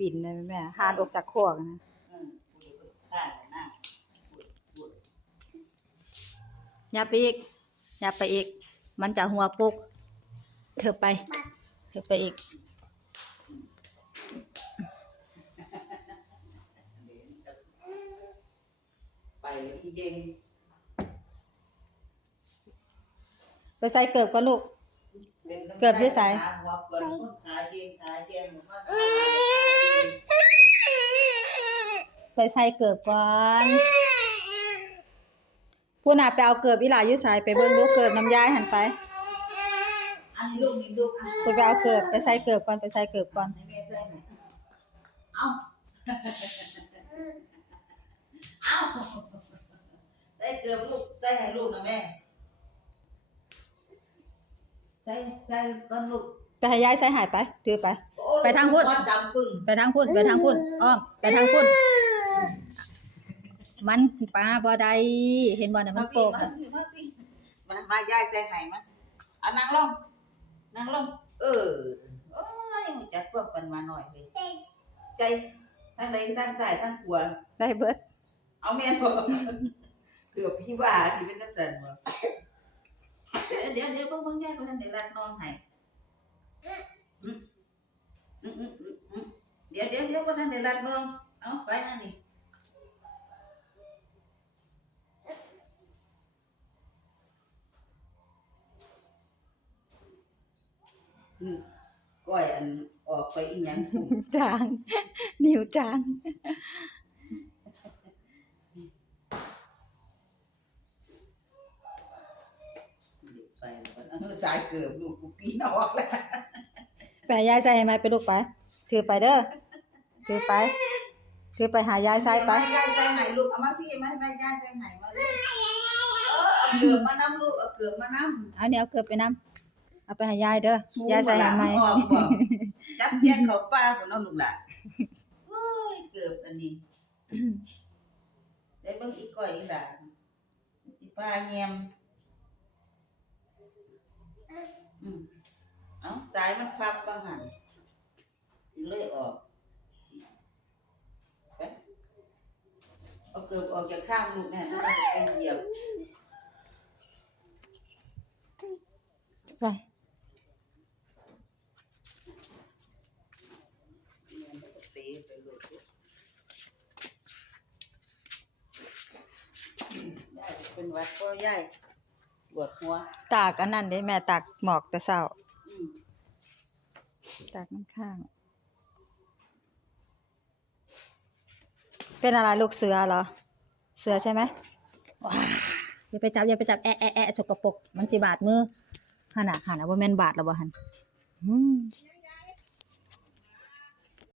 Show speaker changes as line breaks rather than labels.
บินเลยแม่หาดออกจากขั้วกันนะ
อืมได้นะบุด
อย่าไปอีกอย่าไปอีก มันจะหัวปุก เธอไป เธอไปอีก
ไปที่เย็น
ไปใส่เกิบก็ลูก
ป็น
เกิดวิสัย
หาหัวเปิดคนขายเย็นขายเย็นหมู่บ้าน
ไปใส่เกิบก่อนผู้น่ะไปเอาเกิบอีหลาอยู่สายไปเบิ่งดูเกิบน้ำยายหันไป
อันนี้ลูกนี่ลูกอะ
ไปไปเอาเกิบไปใส่เกิบก่อนไปใส่เกิบก่อน
ให้แม่ใส่หน่อยเอาเอาใส่เกลือลูกใส่ให้ลูกนะแม่ ใส่ใส่ก้อนลูก
ไปให้ยายใส่หายไป ถือไป
โอ้
ไปทางพุทธ
ก้อนดำปึ้ง
ไปทางพุ่นไปทางพุ่นอ้อมไปทางพุ่นมันปลาบ่ได้เห็นบ่น่ะมันโป่ง
มาพี่มาพี่มามายายใส่ให้มาเอานั่งลงนั่งลงเออโอ้ยจัดพวกปันมาหน่อยเลยใจทั้งใดทั้งใส่ทั้งขัว
ได้เบิด
เอาแม่นบ่เกือบพี่ว่าที่เป็นตั้งแต่บ่ เดี๋ยวเดี๋ยวเบิ่งเบิ่งยายบ่ทันได้รัดน้องให้เดี๋ยวเดี๋ยวเดี๋ยวบ่ทันได้รัดน้องเอาไปนั่นนี่ก้อยอันออกไปอีหยัง
จาง นิ้วจาง
ไปแล้วก็ สายเกือบลูกกูปีนออกแล้ว
ไปให้ยายใส่ให้ไหมไปลูกไป ถือไปเด้อ ถือไป ถือไปหายายใส่ไป
ยายใส่ไหนลูกเอามาพี่มาให้ยายใส่ไหนมาลูกเออเอาเกือบมาน้ำลูกเอาเกือบมาน้
เอาเนี่ยเอาเกือบไปนํเอาไปให้ยายเด้อำ
สูง
ยายใส่ให้ไหม
ออกบ่จับเทียนเขาป้าของน้องลูกหลานโอ้ยเกือบอันนี้ได้เบิ่งอีกก้อยอีหลานอีป้าแยม อืมเอาสายมันพับบางหันเลยออกไปเอาเกือบออกจากข้างลูกเนี่ยแล้วเราจะเป็นเหยียบ
ไป
เป็นหวัดก็ย่าย ปวดหัว
ตากอันนั้นเด้แม่ตากหมอกแต่เช้า
อืม
ตากน้ำข้าง เป็นอะไรลูกเสือเหรอ เสือใช่ไหมว้าอย่าไปจับอย่าไปจับแอะแอะแอะสกปรกมันสิบาดมือหันอะหันอะว่าแม่นบาดแล้วบ่หันอืม